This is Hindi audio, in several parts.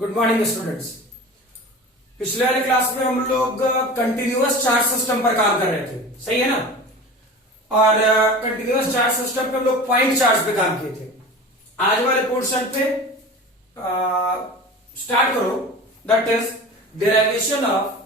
Good morning students. पिछले वाले क्लास में हम लोग कंटिन्यूअस चार्ज सिस्टम पर काम कर रहे थे, सही है ना। और कंटिन्यूअस चार्ज सिस्टम पे हम लोग पॉइंट चार्ज पे काम किए थे। आज वाले पोर्शन पे स्टार्ट करो, that is derivation of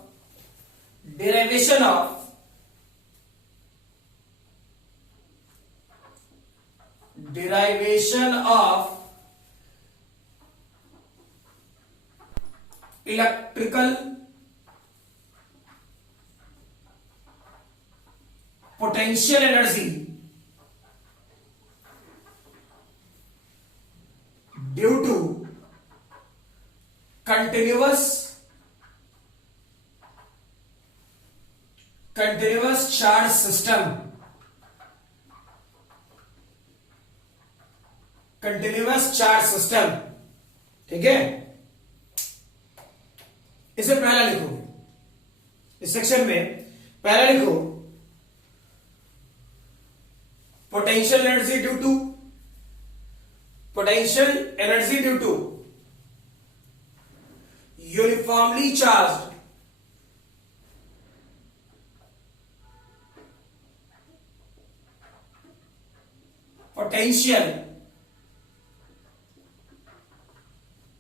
electrical potential energy due to continuous charge system. ठीक है, इसे पहला लिखोगे, इस सेक्शन में पहला लिखो potential energy due to uniformly charged potential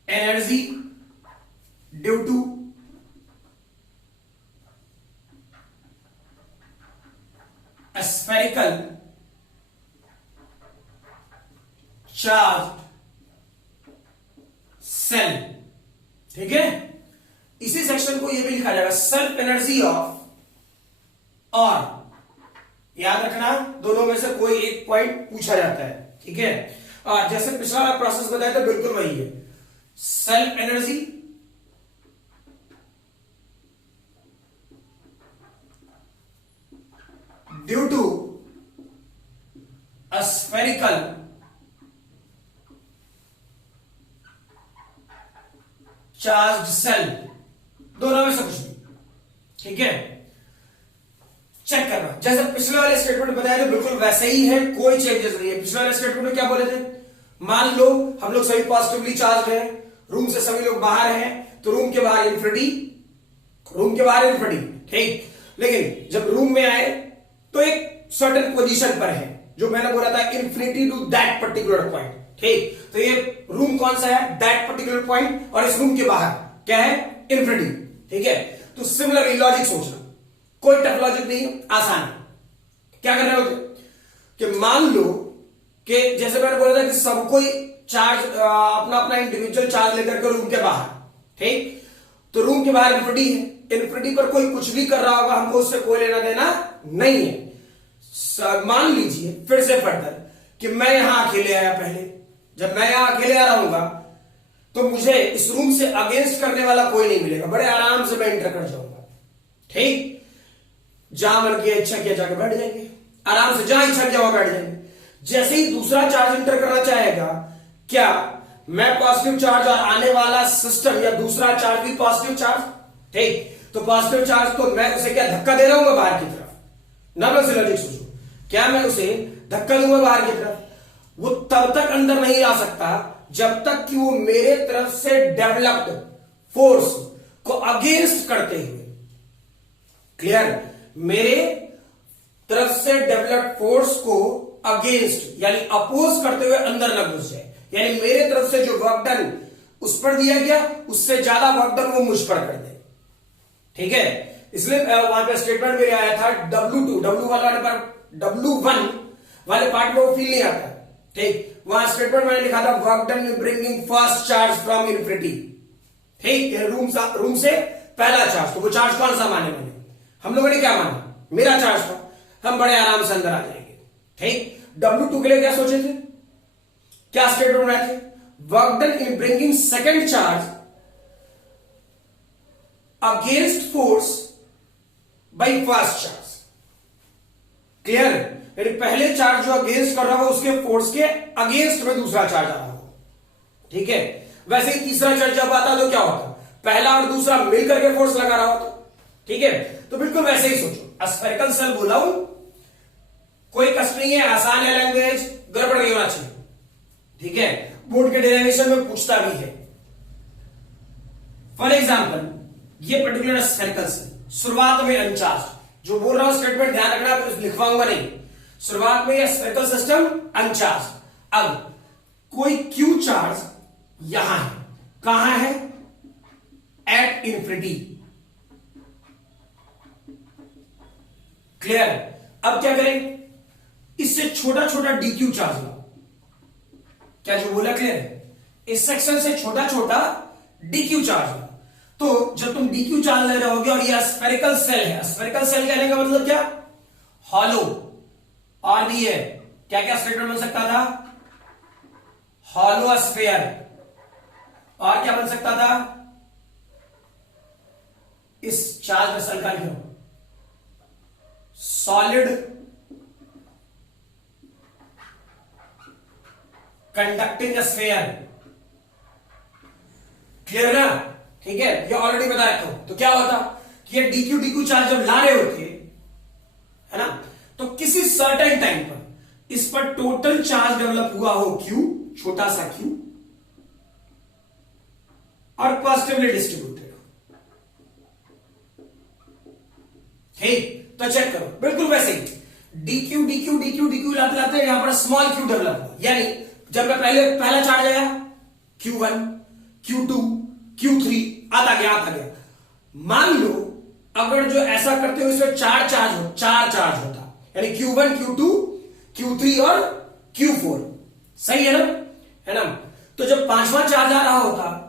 energy due to spherical charged cell। ठीक है, इसी सेक्शन को यह भी लिखा जाएगा सेल्फ एनर्जी ऑफ। और याद रखना, दोनों में से कोई एक पॉइंट पूछा जाता है। ठीक है, जैसे पिछला प्रोसेस बताया था बिल्कुल वही है। Self energy due to a spherical charged cell, दोनों में से कुछ भी। ठीक है, चेक करना, जैसे पिछले वाले स्टेटमेंट बताया था बिल्कुल वैसे ही है, कोई चेंजेस नहीं है। पिछले वाले स्टेटमेंट में क्या बोले थे, मान लो हम लोग सभी पॉजिटिवली चार्ज हैं, रूम से सभी लोग बाहर हैं, तो रूम के बाहर इन्फिनिटी। ठीक, लेकिन जब रूम में आए तो एक सर्टेन पोजीशन पर है, जो मैंने बोला था infinity to that particular point. ठीक, तो ये रूम कौन सा है, दैट पर्टिकुलर पॉइंट, और इस रूम के बाहर क्या है, इन्फिनिटी। ठीक है, तो सिमिलर लॉजिक सोचना, कोई टफ लॉजिक नहीं, आसान है। क्या कर रहे हो कि मान लो कि जैसे मैंने बोला था कि सब कोई चार्ज अपना अपना इंडिविजुअल चार्ज लेकर के रूम के बाहर। ठीक, तो रूम के बाहर इन्फिनिटी है, इन्फिनिटी पर कोई कुछ भी कर रहा होगा, हमको उससे कोई लेना देना नहीं है। मान लीजिए फिर से फर्दर कि मैं यहां अकेले आया, पहले जब मैं यहां अकेले आ रहा हूं तो मुझे इस रूम से अगेंस्ट करने वाला कोई नहीं मिलेगा, बड़े आराम से मैं एंटर कर जाऊंगा। ठीक, जहां मन की इच्छा किया जाकर बैठ जाएंगे, आराम से जहां इच्छा किया वहां बैठ जाएंगे। जैसे ही दूसरा चार्ज एंटर करना चाहेगा, क्या मैं पॉजिटिव चार्ज और आने वाला सिस्टम या दूसरा चार्ज भी पॉजिटिव चार्ज। ठीक, तो पॉजिटिव चार्ज तो मैं उसे क्या धक्का दे रहा हूं बाहर की तरफ, नॉर्मल से लॉजिक सोचो, क्या मैं उसे धक्का दूंगा बाहर की तरफ, वो तब तक अंदर नहीं आ सकता जब तक कि वो मेरे तरफ से डेवलप्ड फोर्स को अगेंस्ट करते हुए, क्लियर, मेरे तरफ से डेवलप्ड फोर्स को अगेंस्ट यानी अपोज करते हुए अंदर न घुस जाए, यानी मेरे तरफ से जो वर्क डन उस पर दिया गया उससे ज्यादा वर्क डन वो मुझ पर कर दे। ठीक है, इसलिए वहां पे स्टेटमेंट मेरे आया था W1 वाले पार्ट में वो फील नहीं आता। ठीक, वहां स्टेटमेंट मैंने लिखा था work done bringing first charge from infinity. ठीक, रूम से पहला चार्ज, तो वो चार्ज कौन सा माने मैंने, हम लोगों ने क्या माना, मेरा चार्ज था, हम बड़े आराम से अंदर आ जाएंगे। ठीक, W2 के लिए क्या सोचे थे, क्या स्टेटमेंट बनाए थे, work done in bringing second charge against force by first charge. Clear, यानी पहले चार्ज जो अगेंस्ट कर रहा हो उसके फोर्स के अगेंस्ट में दूसरा चार्ज आ रहा हो। ठीक है, वैसे ही तीसरा चार्ज जब आता तो क्या होता, पहला और दूसरा मिलकर के फोर्स लगा रहा होता। ठीक है, तो बिल्कुल वैसे ही सोचो, स्फेरिकल सेल बोला हूं, कोई कष्ट नहीं है, आसान है लैंग्वेज, गड़बड़ नहीं होना चाहिए। ठीक है, बोर्ड के डेरिवेशन में पूछता भी है। फॉर एग्जाम्पल ये पर्टिकुलर स्फेरिकल सेल शुरुआत में अनचार्ज, जो बोल रहा हूं स्टेटमेंट ध्यान रखना, कुछ लिखवाऊंगा नहीं। शुरुआत में ये स्फेरिकल सिस्टम अनचार्ज, अब कोई क्यू चार्ज यहां है, कहां है? At infinity. क्लियर? अब क्या करें? इससे छोटा छोटा डीक्यू चार्ज लाओ। क्या जो बोला क्लियर है? इस सेक्शन से छोटा छोटा डीक्यू चार्ज लाओ। तो जब तुम डीक्यू चार्ज ले रहे होगे और ये स्फेरिकल सेल है, स्फेरिकल सेल कहने का मतलब क्या? हॉलो। और भी है, क्या क्या स्टेटमेंट बन सकता था? Hollow sphere. और क्या बन सकता था? इस चार्ज सेल का लिखो सॉलिड कंडक्टिंग स्फेयर। क्लियर ना? ठीक है, ये ऑलरेडी बता रखा हूं। तो क्या होता कि ये डीक्यू डीक्यू चार्ज जब ला रहे होते है ना, तो किसी सर्टेन टाइम पर इस पर टोटल चार्ज डेवलप हुआ हो क्यू, छोटा सा क्यू, और पॉजिटिवली डिस्ट्रीब्यूटेड हो। ठीक, तो चेक करो, बिल्कुल वैसे ही डीक्यू डीक्यू डीक्यू डीक्यू लाते लाते यहां पर स्मॉल क्यू डेवलप हुआ, यानी जब मैं पहला चार्ज आया Q1, Q2, Q3 आता गया। मान लो अगर जो ऐसा करते हो इसमें चार चार्ज होता, यानी Q1, Q2, Q3 और Q4, सही है ना? है ना? तो जब पांचवा चार्ज आ रहा होता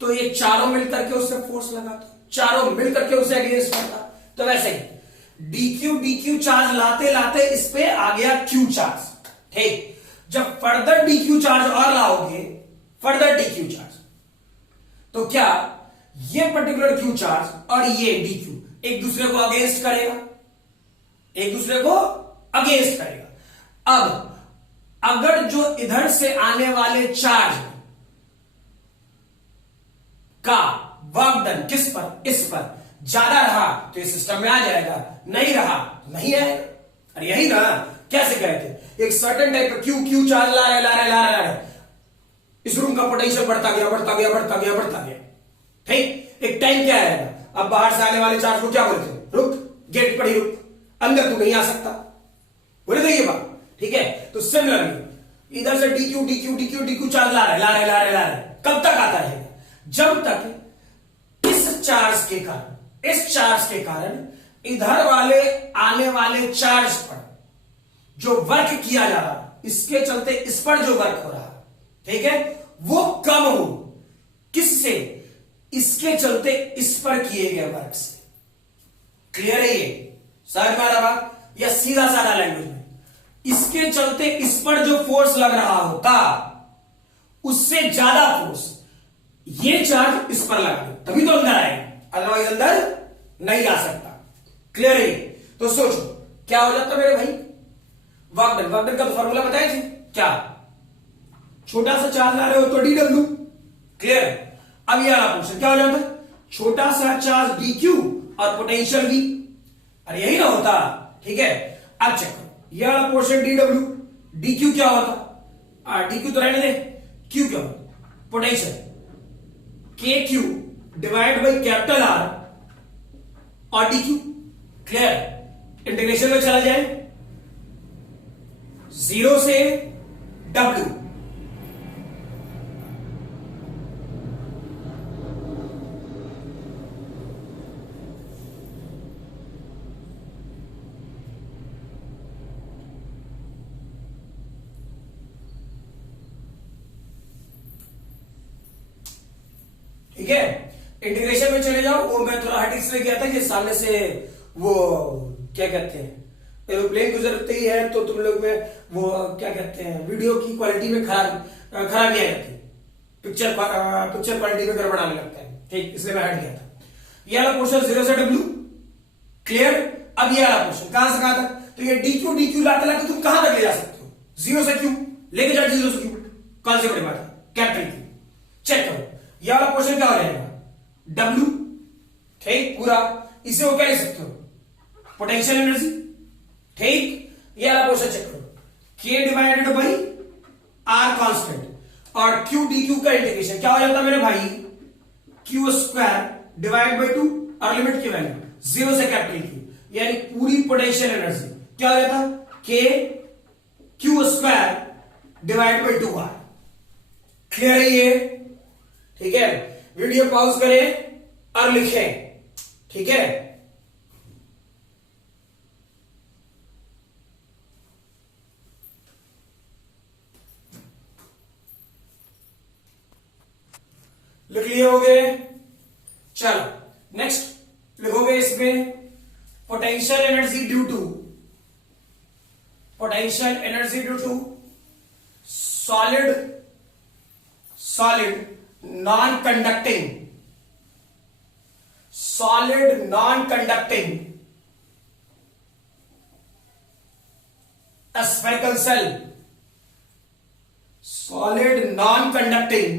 तो ये चारों मिलकर के उससे फोर्स लगाता, चारों मिलकर के उसे अगेंस्ट करता। तो वैसे ही डीक्यू डीक्यू चार्ज लाते लाते इस पे आ गया क्यू चार्ज। ठीक, जब फर्दर डीक्यू चार्ज और लाओगे, फर्दर डीक्यू चार्ज, तो क्या ये पर्टिकुलर क्यू चार्ज और ये डीक्यू एक दूसरे को अगेंस्ट करेगा, एक दूसरे को अगेंस्ट करेगा। अब अगर जो इधर से आने वाले चार्ज का वर्क डन किस पर, इस पर ज्यादा रहा तो इस सिस्टम में आ जाएगा, नहीं रहा तो नहीं आएगा। अरे यही ना, कैसे कहते, एक सर्टेन टाइप का क्यू चार्ज ला रहे, इस रूम का पोटेंशियल बढ़ता गया। ठीक, एक टाइम क्या आएगा, अब बाहर से आने वाले चार्ज को क्या बोलते हैं? रुक, गेट पर ही रुक, अंदर तू नहीं आ सकता, बोले थे ये बात। ठीक है, तो सिमिलरली इधर से D Q D Q D Q D Q charge ला रहे, कब तक आता रहेगा? जब तक इस चार्ज के कारण इधर वाले आने वाले चार्ज पर जो वर्क किया जा रहा, इसके चलते इस पर जो वर्क हो रहा, ठीक है, वो कम हो। किससे? इसके चलते इस पर किए गए वर्क से। क्लियर है? ये समझ में आ रहा बात? या सीधा साधा लैंग्वेज में, इसके चलते इस पर जो फोर्स लग रहा होता उससे ज्यादा फोर्स ये चार्ज इस पर लगा दो, तभी तो अंदर आएगा, अदरवाइज अंदर नहीं आ सकता। क्लियर है? तो सोचो क्या हो जाता मेरे भाई? वर्क डन का तो फॉर्मूला बताया थी, क्या? छोटा सा चार्ज ला रहे हो तो डीडब्ल्यू। क्लियर? अब ये वाला क्वेश्चन क्या हो जाता? छोटा सा चार्ज डीक्यू और पोटेंशियल वी। अरे यही ना होता। ठीक है, अब चेक करो, ये वाला पोर्शन डीडब्ल्यू, डीक्यू क्या होता? डीक्यू तो रहने दे, क्यू क्या होता? पोटेंशियल, के Q divide by capital R और डीक्यू। क्लियर? इंटीग्रेशन में चला जाए, 0 से W, ठीक है, इंटीग्रेशन में चले जाओ। वो मैं थोड़ा हट इसलिए गया था कि सामने से वो क्या कहते हैं एरोप्लेन गुजरते ही है तो तुम लोग में वो क्या कहते हैं वीडियो की क्वालिटी में खराबी आ जाती, पिक्चर क्वालिटी में गड़बड़ आने लगता है। ठीक, इसलिए मैं हट गया था। ये वाला पोर्शन 0 से W। क्लियर? अब ये वाला पोर्शन कहां से कहां तक? तो ये डीक्यू लाते लाते तुम कहां तक ले जा सकते हो? 0 से क्यू लेके जाओ, 0 से क्यू, कौन से बड़ी बात है? Capital Q. चेक करो, ये वाला पोर्शन क्या हो जाएगा? W। ठीक, पूरा इसे वो क्या लिख सकते हो? Potential energy. ठीक, ये वाला पोर्शन चेक करो, K divided by R constant. और क्यू डी क्यू का इंटीग्रेशन क्या हो जाता मेरे भाई, क्यू स्क्वायर डिवाइड बाई 2 और लिमिट की वैल्यू 0 से कैपिटल क्यू, यानी पूरी पोटेंशियल एनर्जी क्या हो जाता, k q square divide by 2 r. Clear है ये? ठीक है, वीडियो पॉज करें और लिखें। ठीक है, लिख लिए होगे? चलो नेक्स्ट लिखोगे इसमें potential energy due to solid non conducting spherical cell, solid non conducting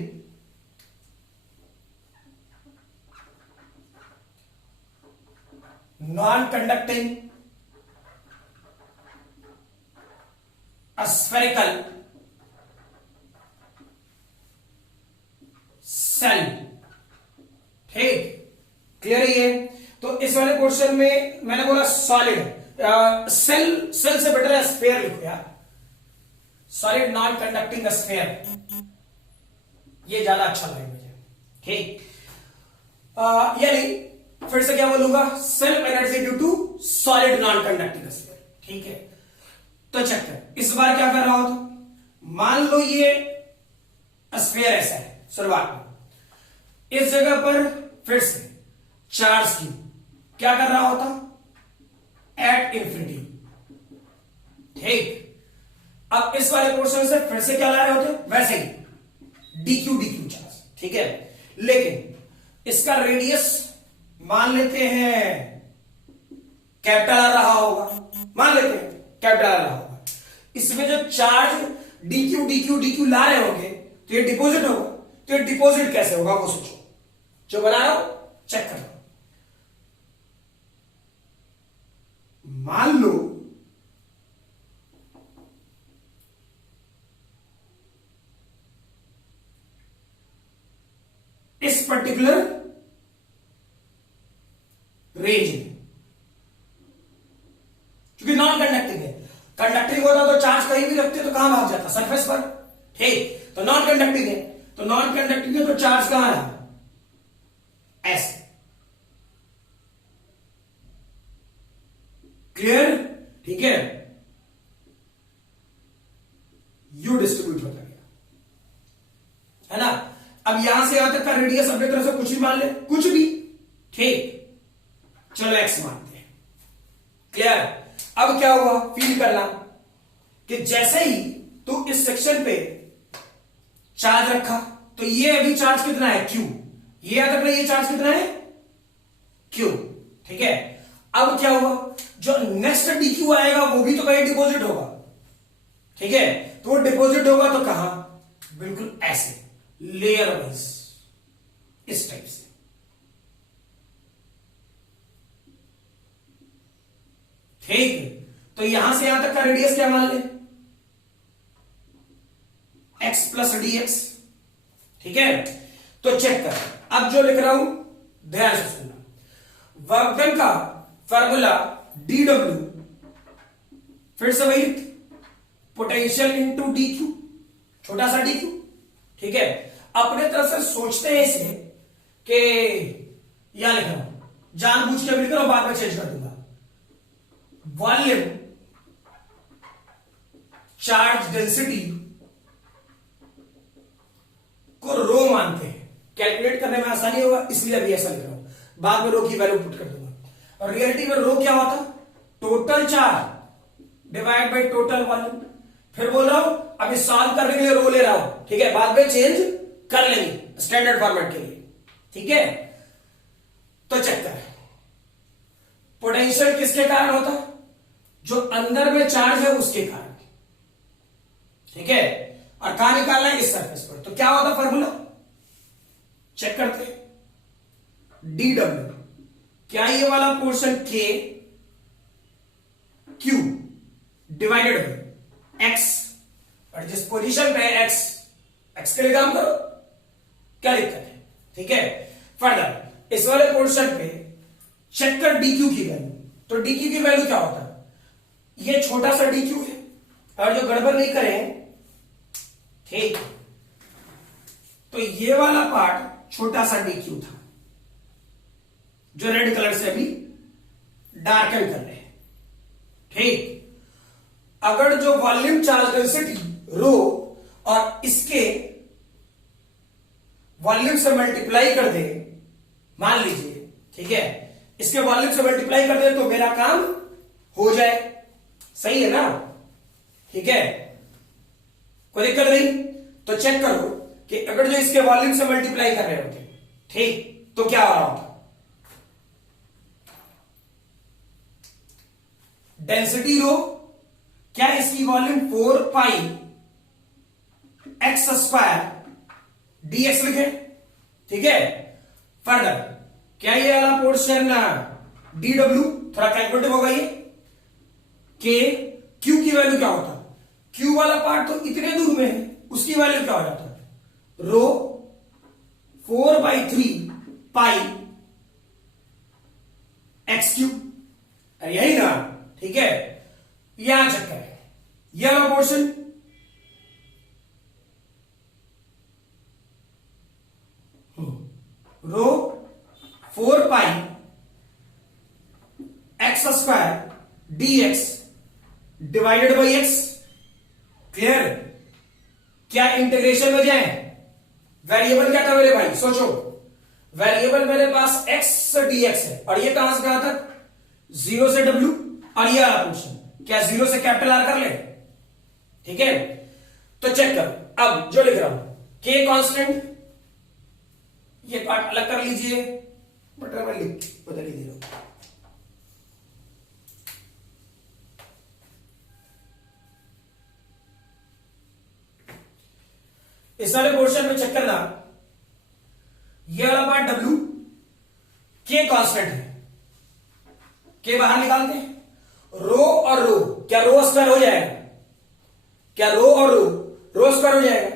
spherical cell। ठीक, क्लियर है ये? तो इस वाले क्वेश्चन में मैंने बोला सॉलिड, सेल से बेटर है स्फीयर लिखो यार, सॉलिड नॉन कंडक्टिंग स्फीयर, ये ज्यादा अच्छा लैंग्वेज है। ठीक, यानी फिर से क्या बोलूंगा, self energy due to solid non conducting sphere. ठीक है, तो चेक कर, इस बार क्या कर रहा हो, तो मान लो ये स्फीयर ऐसा है शुरुआत में, इस जगह पर फिर से चार्ज क्यू क्या कर रहा होता, एट इंफिनिटी। ठीक, अब इस वाले पोर्शन से फिर से क्या ला रहे होते, वैसे ही डीक्यू चार्ज। ठीक है, लेकिन इसका रेडियस मान लेते हैं कैपिटल आ रहा होगा, मान लेते हैं कैपिटल आ रहा होगा। इसमें जो चार्ज डीक्यू ला रहे होंगे तो ये डिपॉजिट होगा, तो ये डिपॉजिट कैसे होगा वो सोचो, जो बना रहा हो चेक करो। मान लो इस पर्टिकुलर रेंज में, क्योंकि नॉन कंडक्टिंग है, कंडक्टिंग होता तो चार्ज कहीं भी रखते तो कहां भाग जाता, सरफेस पर। ठीक, तो नॉन कंडक्टिंग है, तो नॉन कंडक्टिंग है तो चार्ज कहां है, ऐसे। क्लियर? ठीक है, यू डिस्ट्रीब्यूट होता गया, है ना। अब यहां से यहां तक का रेडियस अपने तरफ से कुछ भी मान ले, कुछ भी। ठीक, चलो एक्स मानते हैं। क्लियर? अब क्या हुआ, फील करना कि जैसे ही तू इस सेक्शन पे चार्ज रखा तो ये अभी चार्ज कितना है, क्यू, ये याद रखना, ये चार्ज कितना है, क्यू। ठीक है, अब क्या हुआ, जो नेक्स्ट डीक्यू आएगा वो भी तो कहीं डिपॉजिट होगा। ठीक है, तो वो डिपॉजिट होगा तो कहां, बिल्कुल ऐसे लेयर वाइज, इस टाइप से। ठीक, तो यहां से यहां तक का रेडियस क्या मान ले, x प्लस डी एक्स। ठीक है, तो चेक कर, अब जो लिख रहा हूं ध्यान से सुनना, वर्क डन का फॉर्मूला dw, फिर से वही पोटेंशियल इंटू डी क्यू, छोटा सा डी क्यू। ठीक है, अपने तरफ से सोचते हैं इसे कि यहां लिख रहा हूं, जानबूझ के लिख रहा हूं, बाद में चेंज कर दूंगा। वॉल्यूम चार्ज डेंसिटी को रो मानते हैं, कैलकुलेट करने में आसानी होगा इसलिए अभी ऐसा लिख रहा हूं, बाद में रो की वैल्यू पुट कर दूंगा। और रियलिटी में रो क्या होता, total charge divide by total volume. फिर बोल रहा हूं अभी सॉल्व करने के लिए रो ले रहा हूं, ठीक है, बाद में चेंज कर लेंगे स्टैंडर्ड फॉर्मेट के लिए। ठीक है, तो चेक कर, पोटेंशियल किसके कारण होता, जो अंदर में चार्ज है उसके कारण। ठीक है, और कहां निकालना है, इस सरफेस पर। तो क्या होता फॉर्मूला, चेक करते हैं, डी डब्ल्यू, क्या ये वाला पोर्शन के क्यू डिवाइडेड बाय एक्स, और जिस पोजीशन पे एक्स एक्स के लिए काम करो, क्या दिक्कत है? ठीक है, फर्दर इस वाले पोर्शन पे चेक कर डी क्यू की वैल्यू। तो डी क्यू की वैल्यू क्या होता है? ये छोटा सा डी क्यू है, और जो गड़बड़ नहीं करें, ठीक, तो ये वाला पार्ट छोटा सा डी क्यू था, जो रेड कलर से अभी डार्कन कर रहे हैं। ठीक, अगर जो वॉल्यूम चार्ज डेंसिटी रो और इसके वॉल्यूम से मल्टीप्लाई कर दे, मान लीजिए, ठीक है, इसके वॉल्यूम से मल्टीप्लाई कर दे तो मेरा काम हो जाए, सही है ना? ठीक है, कोई दिक्कत नहीं। तो चेक करो कि अगर जो इसके वॉल्यूम से मल्टीप्लाई कर रहे होते, ठीक, तो क्या हो रहा होता? डेंसिटी रो, क्या इसकी volume 4 pi x square dx लिखे, ठीक है। फर्दर क्या ये वाला पोर्शन डी डब्ल्यू, थोड़ा कैलकुलेटिव होगा ये, के क्यू की वैल्यू क्या होता? क्यू वाला पार्ट तो इतने दूर में है, उसकी वैल्यू क्या हो जाता? रो 4/3 पाई एक्स क्यू, यही ना? ठीक है, यहां चक्कर है, यह वाला portion rho 4 pi x square dx divided by x. Clear? क्या इंटीग्रेशन में जाए? वेरिएबल क्या था मेरे भाई? सोचो, वेरिएबल मेरे पास एक्स डीएक्स है, और ये कहां से कहां तक? 0 से डब्ल्यू, और ये वाला पोर्शन क्या 0 से कैपिटल आर कर ले? ठीक है, तो चेक कर, अब जो लिख रहा हूं के कांस्टेंट, ये पार्ट अलग कर लीजिए, बटन में लिख बदल ही दे रहा हूं। इस वाले पोर्शन में चेक करना, ये वाला पार्ट डब्ल्यू, के कांस्टेंट है, के बाहर निकालते हैं, रो और रो, क्या रो स्क्वायर हो जाएगा? क्या रो और रो स्क्वायर हो जाएगा?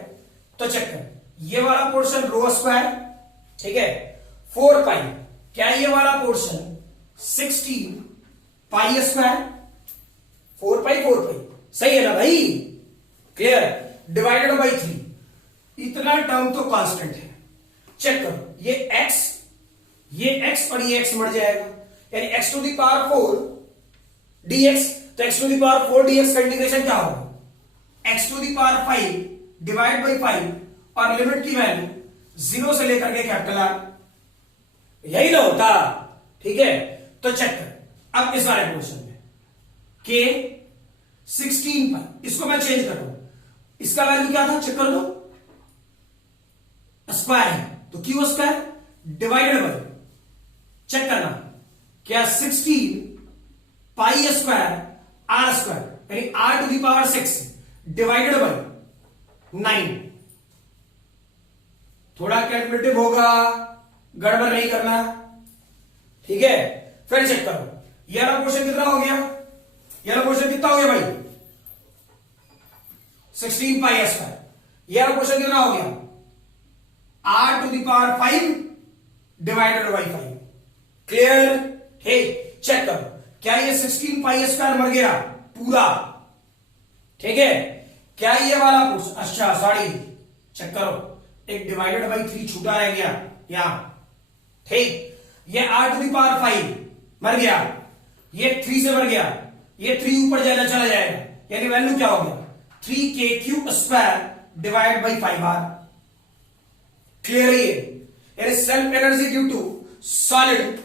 तो चेक कर, ये वाला पोर्शन रो स्क्वायर, ठीक है, 4 पाई, क्या ये वाला पोर्शन 16 पाई स्क्वायर, 4 पाई 4 पाई, सही है ना भाई? क्लियर? डिवाइडेड बाई 3, इतना टर्म तो कांस्टेंट है। चेक करो, ये x और ये x मर जाएगा, यानी x to the power 4 dx, तो x to the power 4 dx का इंटीग्रेशन क्या होगा? x to the power 5 divide by 5, और लिमिट की वैल्यू 0 से लेकर के कैपिटल आर, यही ना होता? ठीक है, तो चेक कर, अब इस वाले पोर्शन में के 16 पाई, इसको मैं चेंज कर रहा हूं, इसका वैल्यू क्या था? चेक कर दो, स्क्वायर है तो Q square divided by, check करना, क्या 16 पाई स्क्वायर आर स्क्वायर, यानी R to the power 6 divided by 9। थोड़ा कैलकुलेटिव होगा, गड़बड़ नहीं करना, ठीक है। फिर चेक करो, ये वाला पोर्शन कितना हो गया? ये वाला पोर्शन कितना हो गया भाई? 16 पाई स्क्वायर। ये वाला पोर्शन कितना हो गया? R to the power 5 divided by 5। Clear? ठीक, चेक करो, क्या ये 16 पाई स्क्वायर मर गया पूरा? ठीक है, क्या ये वाला पोर्शन, अच्छा सॉरी, चेक करो, एक डिवाइडेड बाई 3 छूटा रह गया यहां, ठीक, ये आर टू दी पावर 5 मर गया, ये 3 से मर गया, ये 3 ऊपर जाएगा, चला जाएगा, यानी वैल्यू क्या हो गया? 3k³ square divide by 5r। Clear है ये? यानी self energy due to solid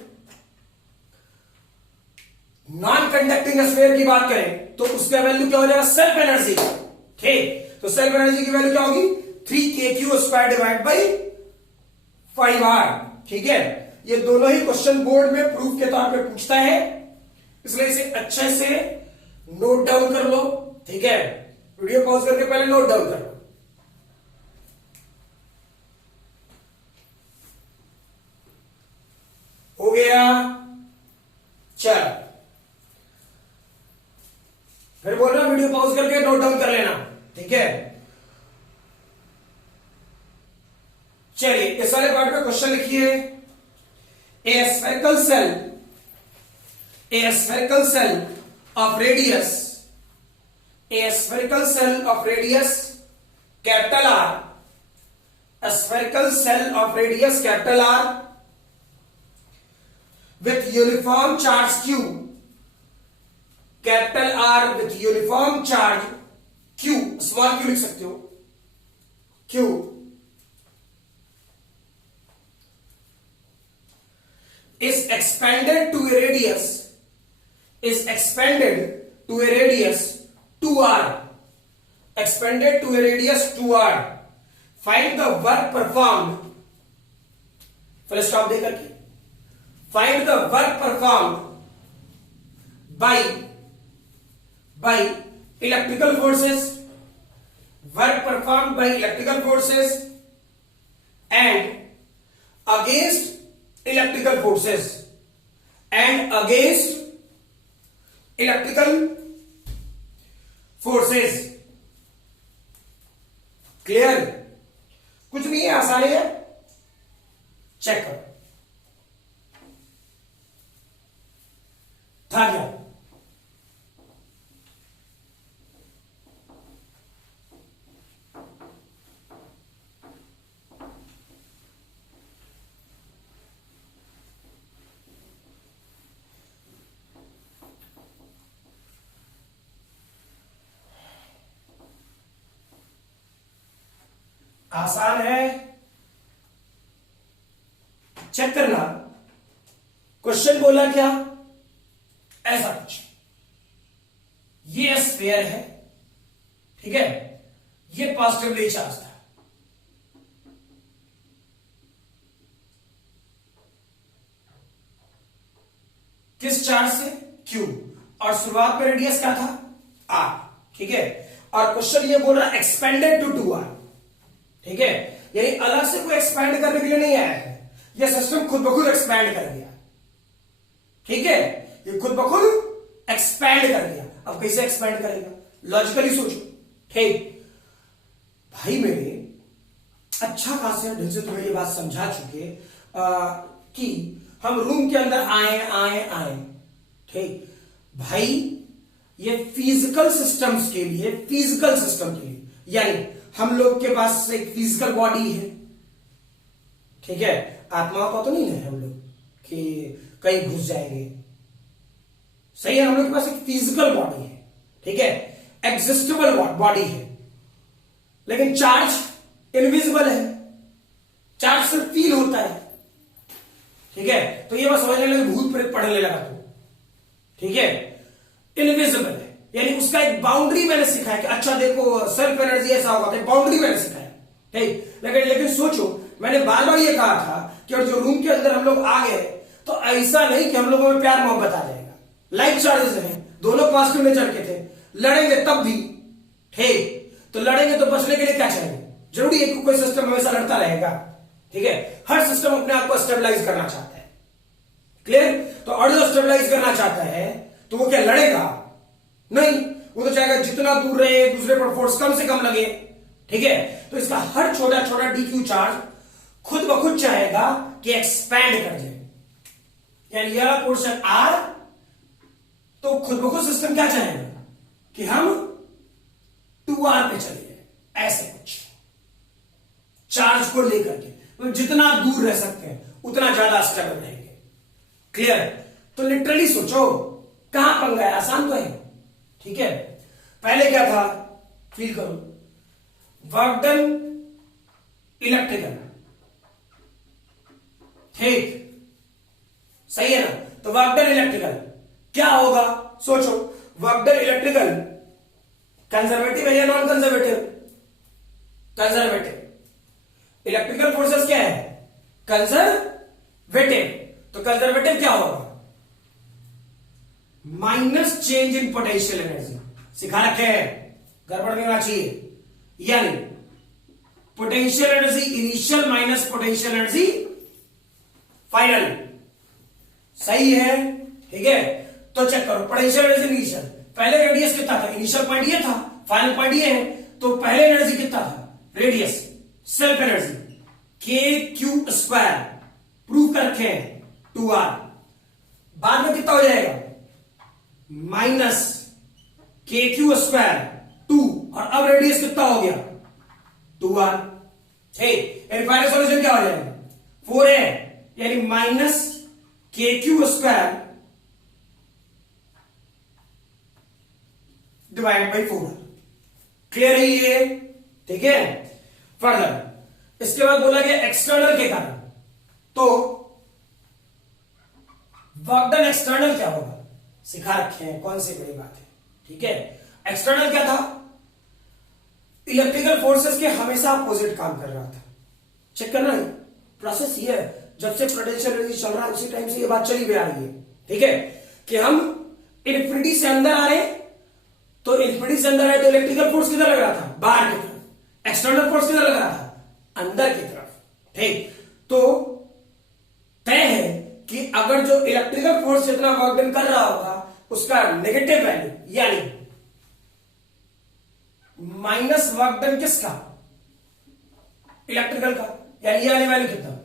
non conducting sphere की बात करें तो उसका वैल्यू क्या हो जाएगा? Self energy. ठीक, तो सेल्फ एनर्जी की वैल्यू क्या होगी? 3k³ square divide by 5r। ठीक है, ये दोनों ही क्वेश्चन बोर्ड में प्रूफ के तौर पे पूछता है, इसलिए इसे अच्छे से नोट डाउन कर लो। ठीक है, वीडियो पॉज करके पहले नोट डाउन कर लो। हो गया? चल, फिर बोल रहा वीडियो पॉज करके नोट डाउन कर लेना। ठीक है, चलिए इस वाले पार्ट में क्वेश्चन लिखिए। ए spherical shell of radius, a spherical cell of radius capital R, a spherical cell of radius capital R with uniform charge Q, capital R with uniform charge Q, small q लिख सकते हो, Q is expanded to a radius 2r, expanded to a radius 2r. Find the work performed, full stop दे करके, find the work performed by electrical forces, work performed by electrical forces and against electrical forces and against electrical forces. Clear? कुछ नहीं है, आसान है, चेक करो। था क्या? आसान है, चेक करना। क्वेश्चन बोला क्या? ऐसा कुछ, ये स्फीयर है, ठीक है, ये पॉजिटिवली चार्ज था, किस चार्ज से? Q, और शुरुआत में रेडियस क्या था? R, ठीक है। और क्वेश्चन ये बोल रहा है एक्सपेंडेड टू 2r, ठीक है, यानी अलग से कोई एक्सपैंड करने के लिए नहीं आया है, यह सिस्टम खुद ब खुद एक्सपैंड कर गया, ठीक है, ये खुद ब खुद एक्सपैंड कर गया। अब कैसे एक्सपैंड करेगा? लॉजिकली सोचो, ठीक भाई, मेरे अच्छा खासा ढंग से तुम्हें ये बात समझा चुके कि हम रूम के अंदर आए, ठीक भाई, ये फिजिकल सिस्टम के लिए, यानी हम लोग के पास एक फिजिकल बॉडी है, ठीक है, आत्मा का तो नहीं है हम लोग कि कहीं घुस जाएंगे, सही है, हम लोग के पास एक फिजिकल बॉडी है, ठीक है, एग्जिस्टेबल बॉडी है, लेकिन चार्ज इनविजिबल है, चार्ज सिर्फ फील होता है, ठीक है। तो ये बस समझने लगे, भूत प्रेत पढ़ने लगा तो, ठीक है, इनविजिबल है, यानी उसका एक बाउंड्री मैंने सिखाया कि अच्छा देखो सेल्फ एनर्जी ऐसा होगा, तो बाउंड्री मैंने सिखाया, ठीक। लेकिन सोचो, मैंने बार बार ये कहा था कि और जो रूम के अंदर हम लोग आ गए तो ऐसा नहीं कि हम लोगों में प्यार मोहब्बत आ जाएगा, लाइक चार्जेस हैं, दोनों पॉजिटिव नेचर के थे, लड़ेंगे तब भी, ठीक, तो लड़ेंगे तो बचने के लिए क्या चाहिए? जरूरी है कि कोई सिस्टम हमेशा लड़ता रहेगा, ठीक है, हर सिस्टम अपने आप को स्टेबलाइज करना चाहता है, क्लियर। तो और जो स्टेबलाइज करना चाहता है तो वो क्या लड़ेगा? नहीं, वो तो चाहेगा जितना दूर रहे, दूसरे पर फोर्स कम से कम लगे, ठीक है। तो इसका हर छोटा छोटा डीक्यू चार्ज खुद ब खुद चाहेगा कि एक्सपैंड कर जाए, यानी यह पोर्शन आर, तो खुद ब खुद सिस्टम क्या चाहेगा कि हम 2r पे चले जाए, ऐसे कुछ चार्ज को लेकर के, तो जितना दूर रह सकते हैं उतना ज्यादा स्टेबल रहेंगे, क्लियर। तो लिटरली सोचो कहां पंगा है, आसान तो है, ठीक है। पहले क्या था, फील करो, वर्क डन इलेक्ट्रिकल, ठीक, सही है ना। तो वर्क डन इलेक्ट्रिकल क्या होगा, सोचो, वर्क डन इलेक्ट्रिकल कंजर्वेटिव है या non conservative? Conservative. Electrical forces क्या है? कंजर्वेटिव। तो कंजर्वेटिव क्या होगा? Minus change in potential energy, सिखा रखे हैं, गड़बड़ नहीं होना चाहिए, यानी potential energy initial minus potential energy final, सही है, ठीक है। तो चेक करो, पोटेंशियल एनर्जी इनिशियल, पहले रेडियस कितना था? इनिशियल पॉइंट ये था, फाइनल पॉइंट ये है, तो पहले एनर्जी कितना था? रेडियस, सेल्फ एनर्जी, के क्यू स्क्वायर प्रूव कर रखे हैं 2r, बाद में कितना हो जाएगा माइनस के क्यू स्क्वायर 2, और अब रेडियस कितना हो गया 2r। ठीक, फाइनल सॉल्यूशन क्या हो जाएगा 4 है, यानी माइनस के q square divide by 4। Clear है ये? ठीक है। फर्दर इसके बाद बोला गया एक्सटर्नल के कारण, तो वर्क डन एक्सटर्नल क्या होगा सिखा रखे हैं, कौन सी बड़ी बात है। ठीक है, एक्सटर्नल क्या था, इलेक्ट्रिकल फोर्सेस के हमेशा अपोजिट काम कर रहा था। चेक करना है प्रोसेस ये है, जब से पोटेंशियल एनर्जी चल रहा है उसी टाइम से ये बात चली भी आ रही है। ठीक है, कि हम इन्फिनिटी से अंदर आ रहे हैं, तो इन्फिनिटी से अंदर आए तो इलेक्ट्रिकल फोर्स किधर लग रहा था बाहर की तरफ, एक्सटर्नल फोर्स किधर लग रहा था अंदर की तरफ। ठीक, तो तय है कि अगर जो इलेक्ट्रिकल फोर्स जितना वर्क डन कर रहा होगा उसका नेगेटिव वैल्यू, यानी माइनस वर्क डन किसका इलेक्ट्रिकल का, यानी ये वाली वैल्यू कितना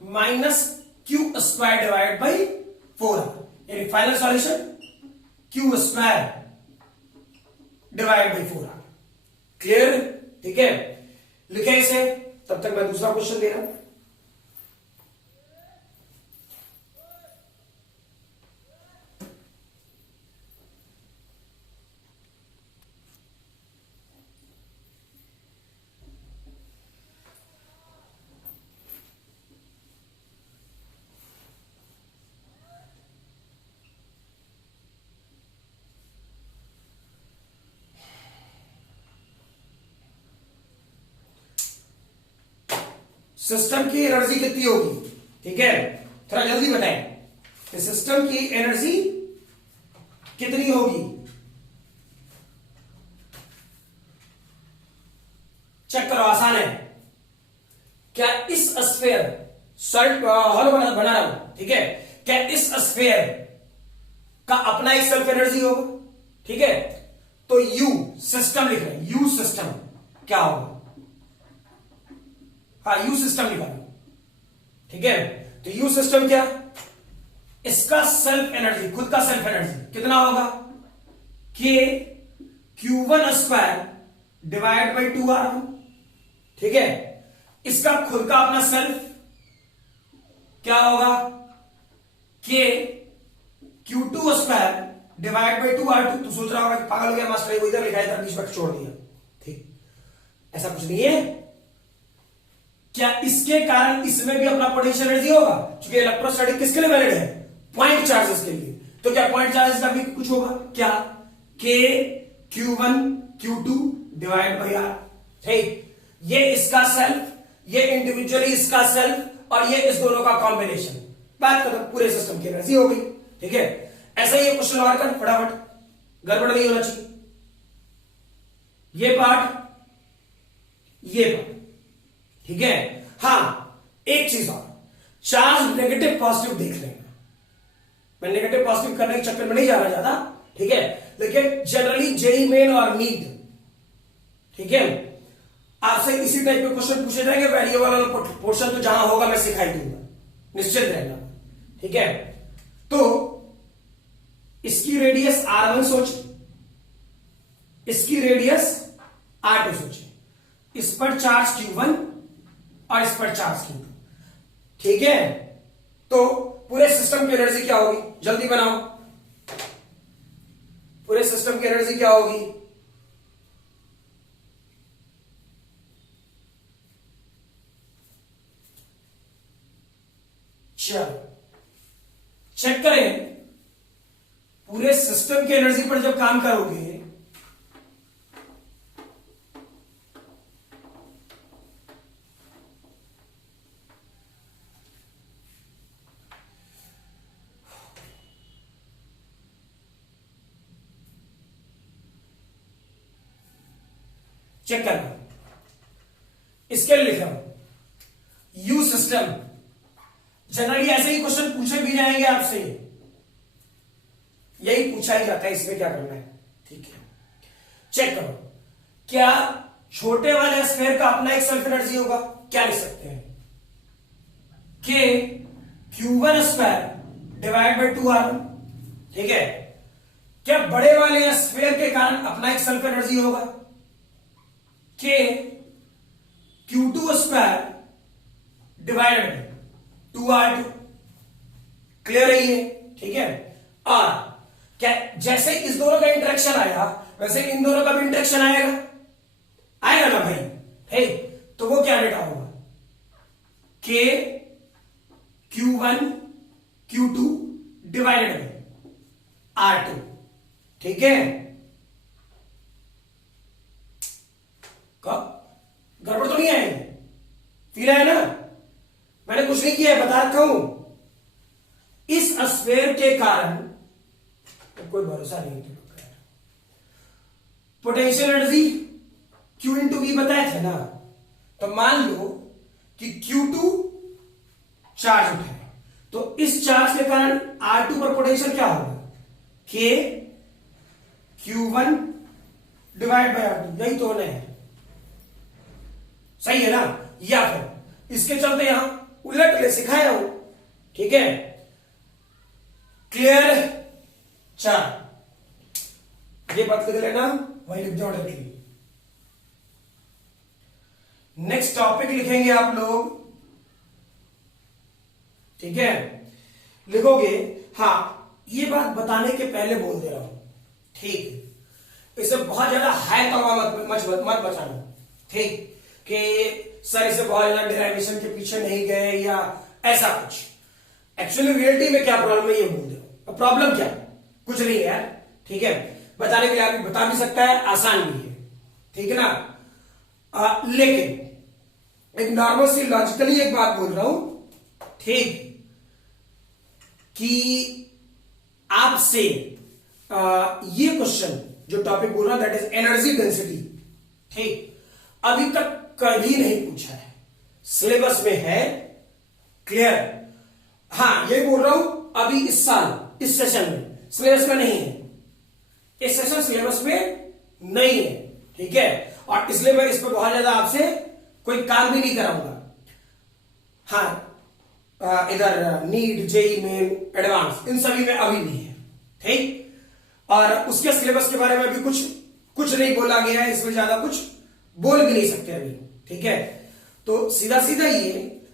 minus Q square divide by 4, यानी final solution Q square divide by 4। Clear? ठीक है, लिखे इसे, तब तक मैं दूसरा क्वेश्चन दे रहा हूं। सिस्टम की एनर्जी कितनी होगी? ठीक है, थोड़ा जल्दी बताएं कि सिस्टम की एनर्जी कितनी होगी। चेक करो, आसान है। क्या इस स्फीयर हॉल बना रहा हूं, ठीक है, क्या इस स्फीयर का अपना एक सेल्फ एनर्जी होगा? ठीक है, तो यू सिस्टम लिख रहे हैं, यू सिस्टम क्या होगा? हाँ, यू सिस्टम लिखा। ठीक है, तो यू सिस्टम क्या, इसका सेल्फ एनर्जी, खुद का सेल्फ एनर्जी कितना होगा के Q1 square divide by 2r। ठीक है, इसका खुद का अपना सेल्फ क्या होगा के Q2 square divide by 2r2। तू सोच रहा होगा कि पागल हो गया मास्टर, इधर लिखा है बीच में छोड़ दिया। ठीक, ऐसा कुछ नहीं है। क्या इसके कारण इसमें भी अपना पोटेंशियल एनर्जी होगा? क्योंकि इलेक्ट्रोस्टैटिक किसके लिए वैलिड है? पॉइंट चार्जेस के लिए। तो क्या पॉइंट चार्जेस का भी कुछ होगा क्या? के Q1 Q2 divide by r। ठीक, ये इसका सेल्फ, ये इंडिविजुअली इसका सेल्फ, और ये इस दोनों का कॉम्बिनेशन। बात करो, पूरे सिस्टम की एनर्जी हो गई। ठीक है, ऐसा ही ये क्वेश्चन और कर फटाफट, गड़बड़ नहीं होना चाहिए। ये पार्ट, ये पार्ट। ठीक है, हाँ एक चीज और, चार्ज नेगेटिव पॉजिटिव देख लेंगे। मैं नेगेटिव पॉजिटिव करने के चक्कर में नहीं जाना चाहता। ठीक है, लेकिन जनरली जेई मेन और नीट, ठीक है, आपसे इसी टाइप के क्वेश्चन पूछे जाएंगे। वेरिएबल वाला पोर्शन तो जहां होगा मैं सिखाई दूंगा, निश्चित रहना। ठीक है, तो इसकी रेडियस r1 सोचे, इसकी रेडियस r2 सोचे, इस पर चार्ज Q1 और इस पर चार्ज Q2। ठीक है, तो पूरे सिस्टम की एनर्जी क्या होगी? जल्दी बनाओ, पूरे सिस्टम की एनर्जी क्या होगी? चलो चेक करें, पूरे सिस्टम की एनर्जी पर जब काम करोगे चेक करना, इसके लिए लिखा यू सिस्टम। जनरली ऐसे ही क्वेश्चन पूछे भी जाएंगे आपसे, यही पूछा ही जाता है, इसमें क्या करना है। ठीक है, चेक करो, क्या छोटे वाले स्फीयर का अपना एक सेल्फ एनर्जी होगा, क्या लिख सकते हैं, के Q1 square divide by 2R1। ठीक है, क्या बड़े वाले स्फीयर के कारण अपना एक सेल्फ एनर्जी होगा, के Q2 square divided by 2R2। Clear है ये? ठीक है। और क्या जैसे इस दोनों का इंटरेक्शन आया वैसे इन दोनों का भी इंटरेक्शन आएगा, आएगा ना भाई? है, तो वो क्या बेटा होगा, के Q1 Q2 divided by R2। ठीक है, गड़बड़ तो नहीं आएगी? फील है ना? मैंने कुछ नहीं किया है, बता रखा हूं। इस स्फीयर के कारण तो कोई भरोसा नहीं है, potential energy Q into V बताए थे ना, तो मान लो कि Q2 चार्ज उठे, तो इस चार्ज के कारण R2 पर पोटेंशियल क्या होगा, K Q1 divide by R2। यही तो होना है, सही है ना? या फिर इसके चलते यहां उलट ले सिखाया हूं। ठीक है, क्लियर? ये बात लिख लेना, वही लिख दो डायरेक्टली। नेक्स्ट टॉपिक लिखेंगे आप लोग। ठीक है, लिखोगे। हाँ, ये बात बताने के पहले बोल दे रहा हूं, ठीक? इसे बहुत ज्यादा हाई तवा मत बचाना, ठीक? कि सर इसे बहुत ज्यादा डेरिवेशन के पीछे नहीं गए या ऐसा कुछ। एक्चुअली रियलिटी में क्या प्रॉब्लम है ये बोल दो। प्रॉब्लम क्या, कुछ नहीं है, ठीक है? बताने के लिए आदमी बता भी सकता है, आसान भी है, ठीक है ना? लेकिन एक नॉर्मल सी लॉजिकली एक बात बोल रहा हूं, ठीक? कि आपसे ये क्वेश्चन जो टॉपिक बोल रहा हूं दैट इज एनर्जी डेंसिटी, ठीक? अभी तक कभी नहीं पूछा है, सिलेबस में है, क्लियर? हाँ, ये बोल रहा हूं अभी इस साल इस सेशन में सिलेबस में नहीं है, इस सेशन सिलेबस में नहीं है, ठीक है? और इसलिए मैं इस पर बहुत ज्यादा आपसे कोई काम भी नहीं कराऊंगा। हाँ, इधर नीट, जेई मेन, एडवांस, इन सभी में अभी भी है, ठीक? और उसके सिलेबस के बारे में भी कुछ नहीं बोला गया है, इसमें ज्यादा कुछ बोल भी नहीं सकते अभी, ठीक है? तो सीधा सीधा ये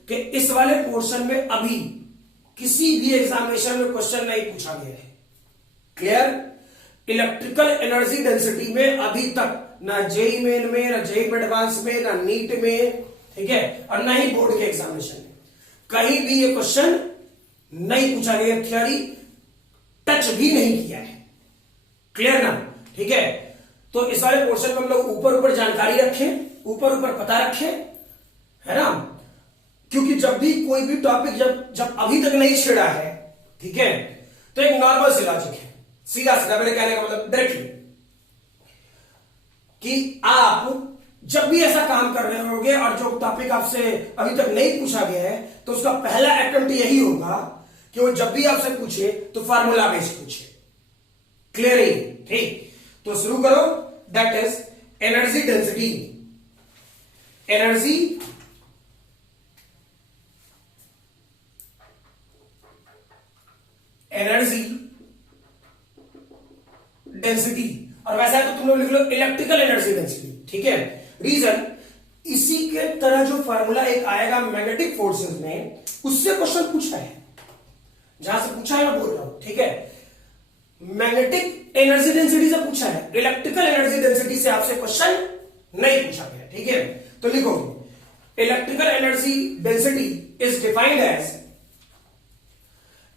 कि इस वाले पोर्शन में अभी किसी भी एग्जामिनेशन में क्वेश्चन नहीं पूछा गया है, क्लियर? इलेक्ट्रिकल एनर्जी डेंसिटी में अभी तक ना जेई मेन में, ना जेई एडवांस में, ना नीट में, ठीक है? और ना ही बोर्ड के एग्जामिनेशन में कहीं भी ये क्वेश्चन नहीं पूछा गया, थियरी टच भी नहीं किया है, क्लियर ना? ठीक है, तो इस वाले पोर्शन में हम लोग ऊपर जानकारी रखें, ऊपर पता रखें, है ना? क्योंकि जब भी कोई भी टॉपिक जब अभी तक नहीं छेड़ा है, ठीक है, तो एक नॉर्मल सी लॉजिक है, सीधा मेरे कहने का मतलब डायरेक्टली, कि आप जब भी ऐसा काम कर रहे होंगे और जो टॉपिक आपसे अभी तक नहीं पूछा गया है, तो उसका पहला अटेम्प्ट यही होगा कि वो जब भी आपसे पूछे तो फार्मूला बेस्ड पूछे, क्लियर है? ठीक, तो शुरू करो। That is energy density, energy density, और वैसा है तो तुम लोग लिख लो इलेक्ट्रिकल एनर्जी डेंसिटी, ठीक है? रीजन, इसी के तरह जो फार्मूला एक आएगा मैग्नेटिक फोर्सेस में, उससे क्वेश्चन पूछा है, जहां से पूछा है मैं बोल रहा हूं, ठीक है? मैग्नेटिक एनर्जी डेंसिटी से पूछा है, इलेक्ट्रिकल एनर्जी डेंसिटी से आपसे क्वेश्चन नहीं पूछा गया, ठीक है? तो लिखो, electrical energy density is defined as,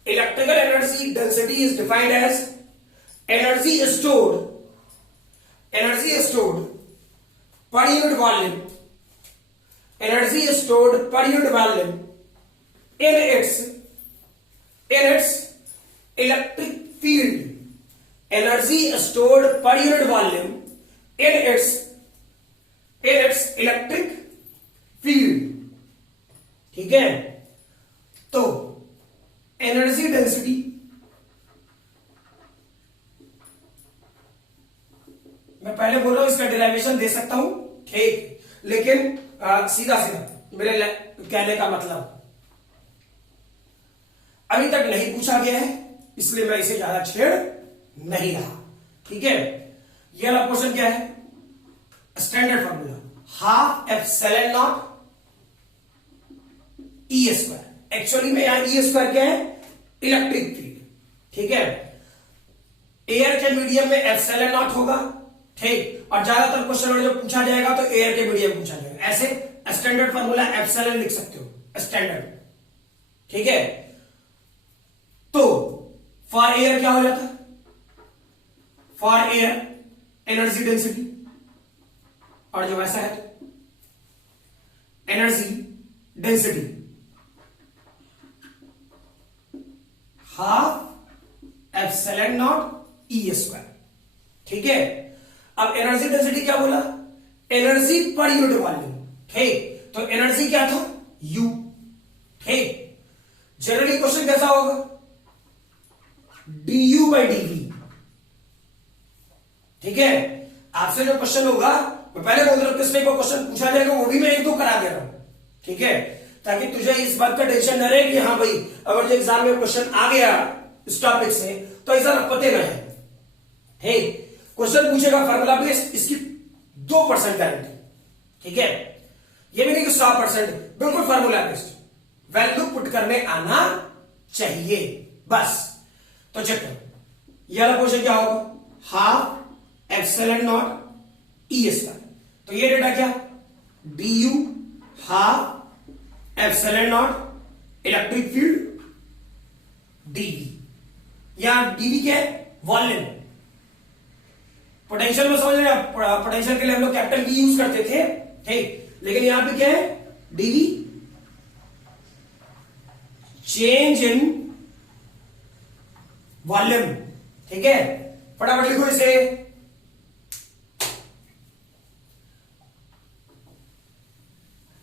electrical energy density is defined as energy stored per unit volume, energy stored per unit volume in its electric field, energy stored per unit volume in its electric field, ठीक है? तो एनर्जी डेंसिटी मैं पहले बोल रहा हूं, इसका डेरिवेशन दे सकता हूं, ठीक? लेकिन सीधा सीधा मेरे कहने का मतलब अभी तक नहीं पूछा गया है, इसलिए मैं इसे ज्यादा छेड़ नहीं रहा। ठीक है, ये वाला क्वेश्चन क्या है? Standard formula half epsilon not E square. Actually में यहां ई स्क्वायर क्या है? Electric field. ठीक है, एयर के मीडियम में एप्सिलॉन नॉट होगा। ठीक, और ज्यादातर क्वेश्चन जब पूछा जाएगा तो एयर के मीडियम पूछा जाएगा। ऐसे स्टैंडर्ड फॉर्मूला एप्सिलॉन लिख सकते हो, स्टैंडर्ड। ठीक है, तो फॉर एयर क्या हो जाता है? फॉर एयर एनर्जी डेंसिटी, और जो ऐसा है energy density half epsilon not E square. ठीक है, अब एनर्जी डेंसिटी क्या बोला? Energy per unit volume. ठीक, तो एनर्जी क्या था? यू। ठीक, जनरली क्वेश्चन कैसा होगा? du by dv। ठीक है, आपसे जो क्वेश्चन होगा, मैं पहले बोल रहा हूं किस पे को क्वेश्चन पूछा जाएगा वो भी मैं एक दो करा दे रहा हूं। ठीक है, ताकि तुझे इस बात का टेंशन न रहे कि हाँ भाई अगर जो एग्जाम में क्वेश्चन आ गया इस टॉपिक से तो ऐसा पते ना है। ठीक, क्वेश्चन पूछेगा फार्मूला बेस्ड, इसकी 2% गारंटी। ठीक है, ये भी नहीं कि 100%, बिल्कुल फार्मूला बेस्ड, वैल्यू पुट करने आना चाहिए बस। तो चेक करो, ये वाला क्वेश्चन क्या होगा? Half epsilon not E square. तो ये डेटा क्या? du half epsilon not electric field dv। यहां dv क्या है? वॉल्यूम। पोटेंशियल में समझ रहे हैं, पोटेंशियल के लिए हम लोग कैपिटल V यूज करते थे। ठीक, लेकिन यहां पे क्या है? dv change in volume. ठीक है, फटाफट लिखो इसे।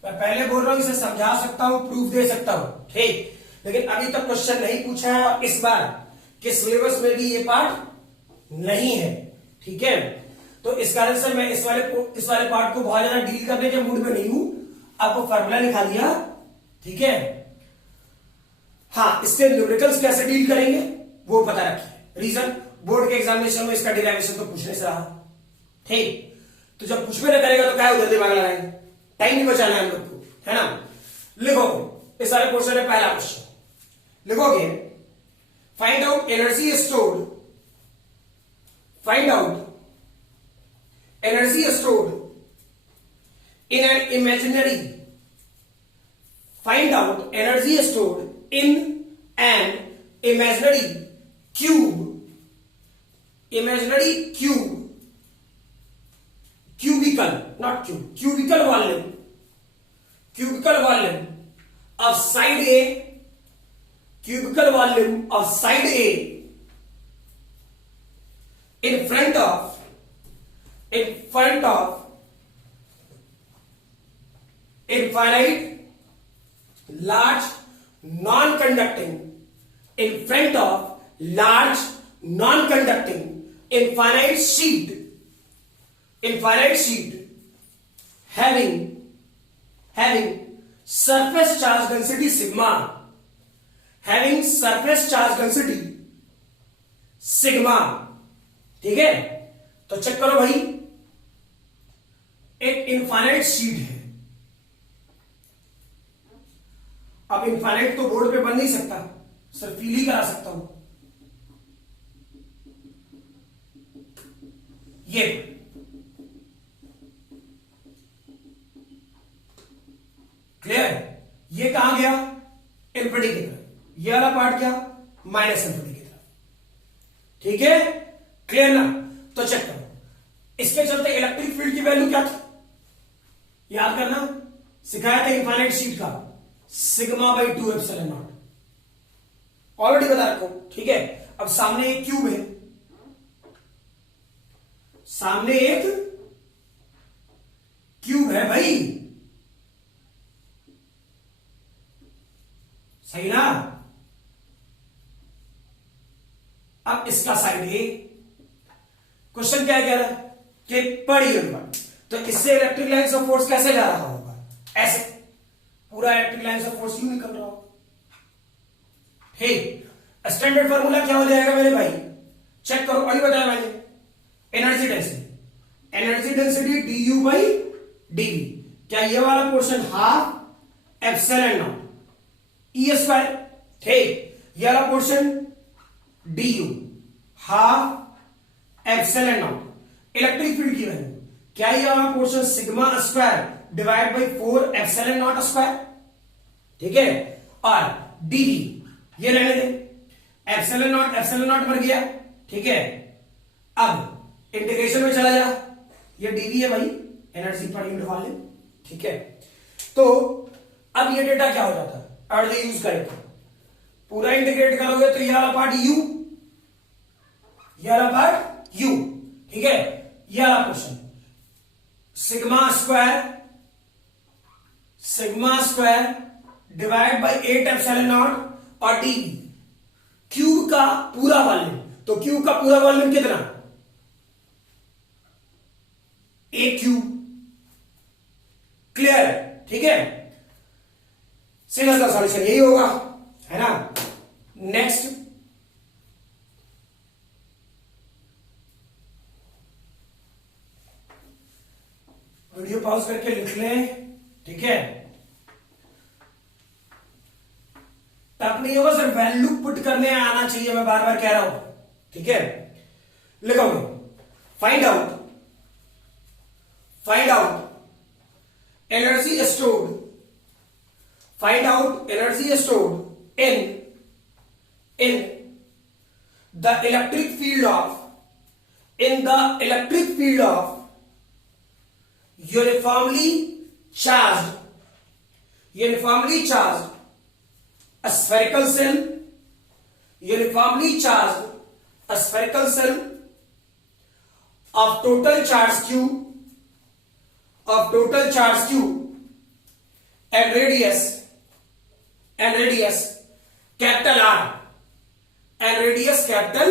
मैं पहले बोल रहा हूं इसे समझा सकता हूं, प्रूफ दे सकता हूं। ठीक, लेकिन अभी तक क्वेश्चन नहीं पूछा है और इस बार के सिलेबस में भी ये पार्ट नहीं है। ठीक है, तो इस कारण से मैं इस वाले पार्ट को बहुत ज्यादा डील करने के मूड में नहीं हूं। आपको फॉर्मूला लिखा दिया। ठीक है, हाँ, इससे न्यूमेरिकल्स कैसे डील करेंगे वो पता रखिए। रीजन, बोर्ड के एग्जामिनेशन में इसका डिराइवेशन तो पूछने से रहा। ठीक, तो जब कुछ भी ना करेगा तो क्या उधर दिमाग लगाएंगे? टाइम नहीं बचाना है हम लोग को, है ना? लिखोगे इस सारे क्वेश्चन में पहला क्वेश्चन लिखोगे, find out energy stored, find out energy stored in an imaginary, find out energy stored in an imaginary cube, imaginary cube, cubicle, not cube, cubicle volume, cubicle volume of side A, cubicle volume of side A in front of infinite large non-conducting, in front of large non-conducting infinite sheet having surface charge density sigma, having surface charge density sigma। ठीक है, तो चेक करो भाई, एक इनफाइनाइट शीट है। अब इनफाइनाइट तो बोर्ड पे बन नहीं सकता, सिर्फ फील ही करा सकता हूं। ये क्लियर? ये कहां गया? इन्फिनिटी की तरफ। ये वाला पार्ट क्या? माइनस इन्फिनिटी की तरफ। ठीक है, क्लियर ना? तो चेक करो, इसके चलते इलेक्ट्रिक फील्ड की वैल्यू क्या थी? याद करना, सिखाया था इनफाइनाइट शीट का sigma by 2 epsilon not, already बता रखा हूं। ठीक है, अब सामने एक क्यूब है, सामने एक क्यूब है भाई, सही ना? अब इसका साइड ए, क्वेश्चन क्या कह रहा है कि पर यूनिट तो इससे इलेक्ट्रिक लाइन्स ऑफ फोर्स कैसे जा रहा होगा? ऐसे पूरा इलेक्ट्रिक लाइन्स ऑफ फोर्स यूं निकल रहा होगा। ठीक, स्टैंडर्ड फार्मूला क्या हो जाएगा मेरे भाई? चेक करो, अभी बताया मैंने, energy density, energy density du by dv। क्या ये वाला portion half epsilon not E square, ठीक, ये वाला portion du half epsilon not electric field की वैल्यू, क्या ये वाला portion sigma square divide by 4 epsilon not square, ठीक है, और dv ये रहने दे, एप्सिलॉन नॉट मर गया, ठीक है। अब इंटीग्रेशन में चला जा, ये dv है भाई, एनर्जी पर यूनिट वॉल्यूम, ठीक है। तो अब ये डेटा क्या हो जाता है? अर्ली यूज करेंगे, पूरा इंटीग्रेट करोगे तो ये वाला पार्ट u, ये वाला पार्ट u, ठीक है, ये वाला portion sigma square divide by 8 epsilon not और डी क्यूब का पूरा वॉल्यूम। तो क्यूब का पूरा वॉल्यूम कितना? ए क्यूब, क्लियर, ठीक है। सिंगल का सॉल्यूशन यही होगा, है ना। नेक्स्ट, वीडियो पॉज करके लिख लें, ठीक है। टफ नहीं होगा, सिर्फ वैल्यू पुट करने आना चाहिए, मैं बार बार कह रहा हूं, ठीक है। लिखोगे find out energy stored, find out energy stored in the electric field of uniformly charged a spherical cell, uniformly charged a spherical cell of total charge q and radius capital R and radius capital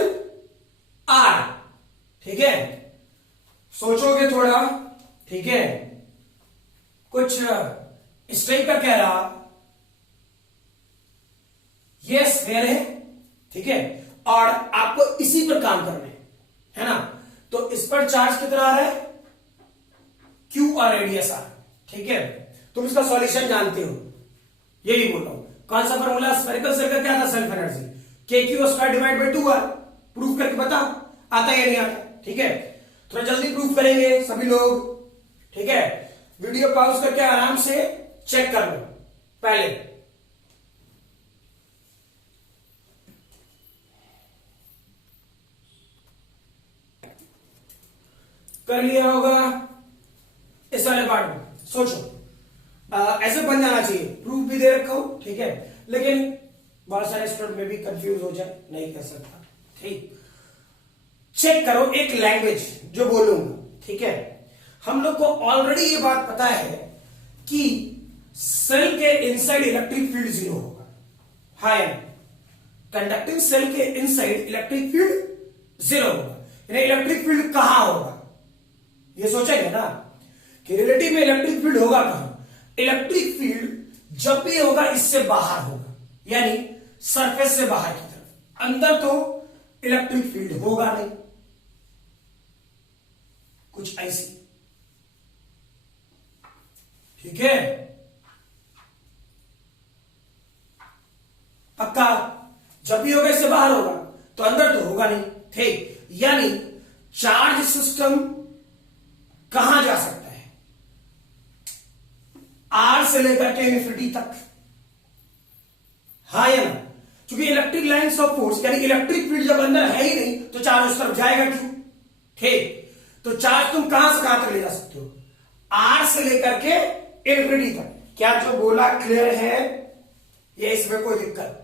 R, ठीक है। सोचोगे थोड़ा, ठीक है, कुछ इस टाइप का कह रहा, ये स्फीयर है, ठीक है, और आपको इसी पर काम करना है ना। तो इस पर चार्ज कितना आ रहा है? Q और रेडियस आर, ठीक है। तुम इसका सॉल्यूशन जानते हो, यही बोल रहा हूं। कौन सा फॉर्मूला? स्फेरिकल सेल का क्या था? Self energy KQ square divide by 2R। Proof करके बता, आता है या नहीं आता, ठीक है। थोड़ा जल्दी प्रूफ करेंगे सभी लोग, ठीक है। वीडियो पॉज करके आराम से चेक कर लो, पहले कर लिया होगा इस वाले पार्ट में। सोचो, ऐसे बन जाना चाहिए, प्रूफ भी दे रखा हो, ठीक है, लेकिन बहुत सारे स्टूडेंट में भी कंफ्यूज हो जाए, नहीं कर सकता, ठीक। चेक करो एक लैंग्वेज जो बोलूंगा, ठीक है। हम लोग को ऑलरेडी ये बात पता है कि सेल के इनसाइड इलेक्ट्रिक फील्ड 0 होगा, हाँ या कंडक्टिंग सेल के इनसाइड इलेक्ट्रिक फील्ड 0 होगा, यानी इलेक्ट्रिक फील्ड कहां होगा? ये सोचेंगे ना कि रिलेटिव में इलेक्ट्रिक फील्ड होगा कहां? इलेक्ट्रिक फील्ड जब भी होगा इससे बाहर होगा, यानी सरफेस से बाहर की तरफ। अंदर तो इलेक्ट्रिक फील्ड होगा नहीं, कुछ ऐसी, ठीक है। पक्का? जब भी होगा इससे बाहर होगा, तो अंदर तो होगा नहीं, ठीक। यानी चार्ज सिस्टम कहां जा सकता है? आर से लेकर के इन्फिनिटी तक, हाँ या ना? क्योंकि इलेक्ट्रिक लाइन्स ऑफ फोर्स यानी इलेक्ट्रिक फील्ड जब अंदर है ही नहीं, तो चार्ज उस तरफ जाएगा क्यों? ठीक। तो चार्ज तुम कहां से कहां तक ले जा सकते हो? आर से लेकर के इन्फिनिटी तक। क्या जो बोला क्लियर है? ये इसमें कोई दिक्कत?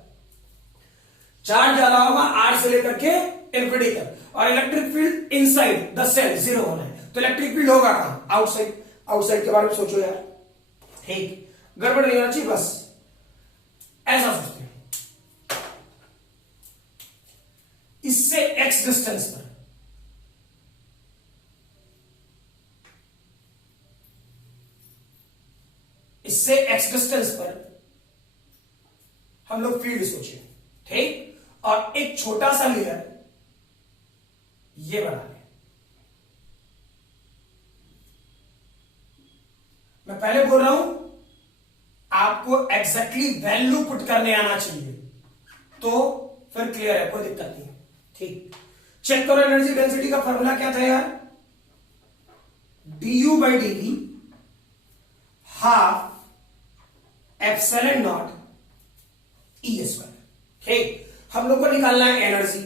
चार्ज जा रहा होगा आर से लेकर के इन्फिनिटी तक, और electric field inside the cell 0 होना है, तो इलेक्ट्रिक फील्ड होगा कहां? आउटसाइड। आउटसाइड के बारे में सोचो यार, ठीक। गड़बड़ नहीं होना चाहिए, बस ऐसा सोचते हैं। इससे एक्स डिस्टेंस पर इससे एक्स डिस्टेंस पर हम लोग फील्ड सोचे, ठीक, और एक छोटा सा लेयर ये बना लें। मैं पहले बोल रहा हूं आपको एग्जैक्टली वैल्यू पुट करने आना चाहिए, तो फिर क्लियर है, कोई दिक्कत नहीं। ठीक, चेक करो एनर्जी डेंसिटी का फॉर्मूला क्या था यार, du by dv half epsilon not E square. ठीक, हम लोग को निकालना है energy,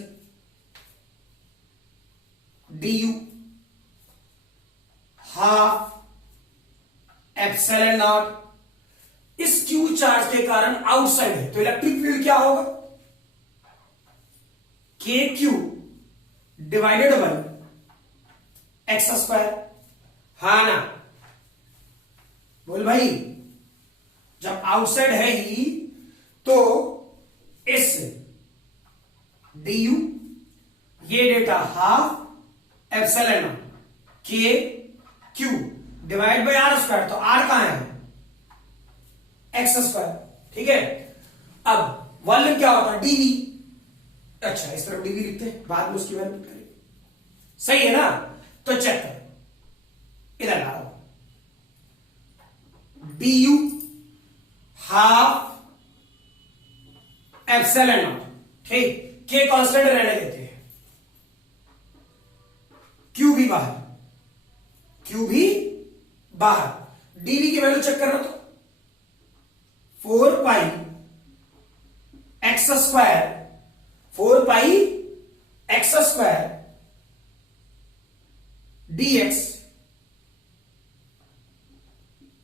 du half epsilon not, इस क्यू चार्ज के कारण आउटसाइड है तो इलेक्ट्रिक फील्ड क्या होगा, के Q divided by X square. हा ना, बोल भाई, जब आउटसाइड है ही तो इस डी ये डेटा हाफ एप्सिलॉन के Q divide by R square, तो आर कहां है, एक्स स्क्वायर। ठीक है, अब वॉल्यूम क्या होगा, डीवी। अच्छा, इस तरफ डीवी लिखते हैं, बाद में उसकी वैल्यू करेंगे, सही है ना। तो चेक कर, इधर ला रहा हूं, D you half epsilon not, ठीक, के कांस्टेंट रहने देते हैं, क्यू भी बाहर, क्यू भी बाहर, डीवी की वैल्यू चेक करना, तो 4 pi x square, 4 pi x square dx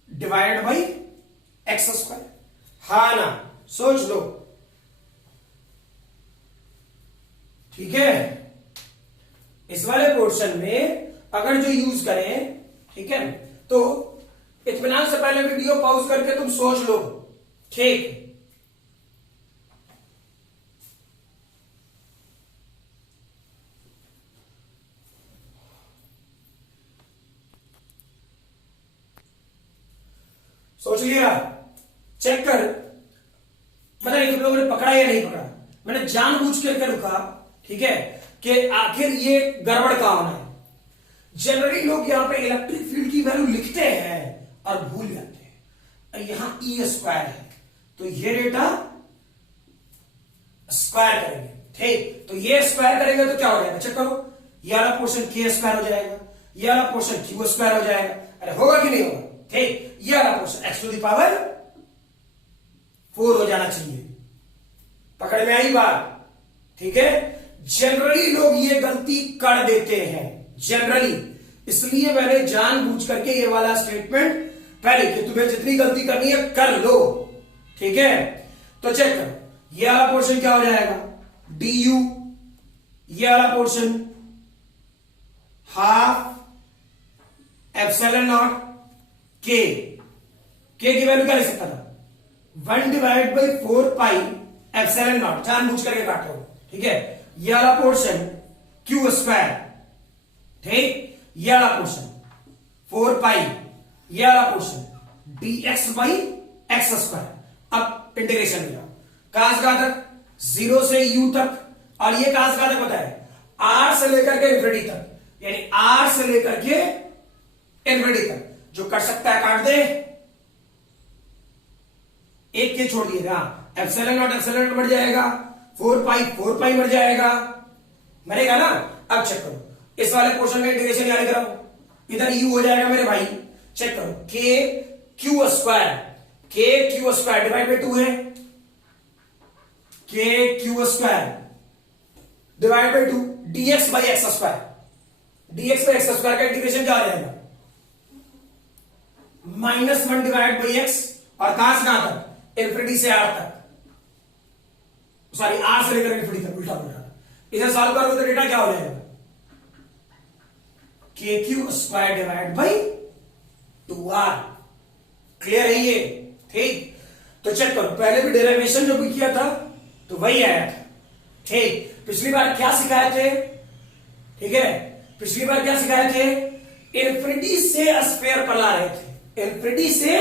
divide by X square. हा ना, सोच लो, ठीक है। इस वाले पोर्शन में अगर जो यूज करें, ठीक है, तो इत्मीनान से पहले वीडियो पॉज करके तुम सोच लो, ठीक। सोच लिया, चेक कर, पता नहीं तुम लोगों ने पकड़ा या नहीं पकड़ा, मैंने जानबूझ के रुका, ठीक है, कि आखिर ये गड़बड़ कहां होना है। जनरली लोग यहां पे इलेक्ट्रिक फील्ड की वैल्यू लिखते हैं और भूल जाते हैं। यहां ई स्क्वायर है तो ये डेटा स्क्वायर करेंगे, ठीक, तो ये स्क्वायर करेंगे तो क्या हो जाएगा, चेक करो, ये वाला पोर्शन के स्क्वायर हो जाएगा, ये वाला पोर्शन क्यू स्क्वायर हो जाएगा। अरे होगा कि नहीं होगा, ठीक, ये वाला portion X to the power 4 हो जाना चाहिए। पकड़ में आई बात, ठीक है। जनरली लोग ये गलती कर देते हैं, जनरली, इसलिए मैंने जानबूझ करके ये वाला स्टेटमेंट पहले कि तुम्हें जितनी गलती करनी है कर लो, ठीक है। तो चेक करो, ये वाला पोर्शन क्या हो जाएगा, डी यू, ये वाला पोर्शन हाफ एप्सिलॉन नॉट के की वैल्यू क्या ले सकता था, 1 divide by 4 pi epsilon not, जानबूझ करके काटो, ठीक है। ये वाला पोर्शन क्यू स्क्वायर, ठीक, ये वाला पोर्शन 4 पाई, ये वाला portion dx by X square. अब इंटीग्रेशन में जाओ, कहां से कहां तक, 0 से u तक, और ये कहां से कहां तक बताया, r से लेकर के इन्फिनिटी तक, यानी r से लेकर के इन्फिनिटी तक। जो कर सकता है काट दे, एक के छोड़ दिएगा, एप्सिलॉन नॉट बढ़ जाएगा, 4 पाई बढ़ जाएगा, मरेगा ना। अब चेक करो, इस वाले पोर्शन का इंटीग्रेशन याद कराओ, इधर u हो जाएगा मेरे भाई, चेक करो, के क्यू स्क्वायर डिवाइड बाई 2 है, के q square divide by 2 dx by X square, dx by X square का इंटीग्रेशन क्या आ जाएगा, -1 डिवाइड बाई एक्स, और कहां से कहां तक, इन्फिनिटी से आर तक, सॉरी आर से लेकर इन्फिनिटी तक, उल्टा बोल रहा, इधर सॉल्व करोगे तो डेटा क्या हो जाएगा, के q square divide by 2r। Clear है ये, ठीक। तो चेक करो, पहले भी डेरिवेशन जो भी किया था तो वही आया था, ठीक। पिछली बार क्या सिखाए थे, ठीक है, पिछली बार क्या सिखाए थे, इन्फिनिटी से स्फीयर पर ला रहे थे, इन्फिनिटी से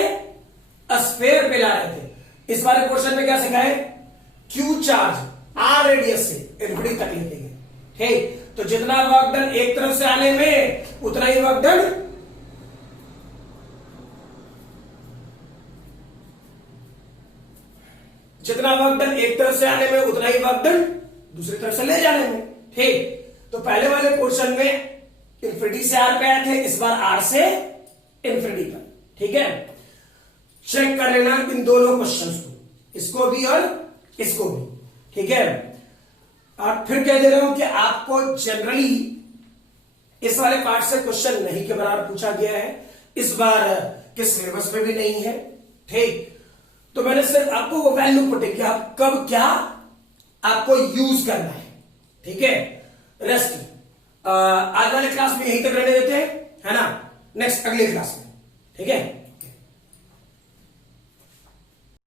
जा रहे थे। इस वाले क्वेश्चन में क्या सिखाए, क्यू चार्ज आर रेडियस से इन्फिनिटी तक लिखेंगे। ठीक, तो जितना वर्क डन एक तरफ से आने में उतना ही वर्क डन जितना वर्क डन एक तरफ से आने में उतना ही वर्क डन दूसरी तरफ से ले जाने में। ठीक, तो पहले वाले क्वेश्चन में इन्फिनिटी से आर पे आए थे, इस बार आर से इन्फिनिटी पर। ठीक है, चेक कर लेना इन दोनों क्वेश्चंस को, इसको भी और इसको भी। ठीक है, और फिर कह दे रहा हूं कि आपको जनरली इस वाले पार्ट से क्वेश्चन नहीं के बराबर पूछा गया है, इस बार के सिलेबस में भी नहीं है। ठीक, तो मैंने सिर्फ आपको वो वैल्यू पुट किया, कब क्या आपको यूज करना है। ठीक है, रेस्ट आज वाले क्लास में यहीं तक रहने देते हैं, है ना, नेक्स्ट अगले क्लास में। ठीक है।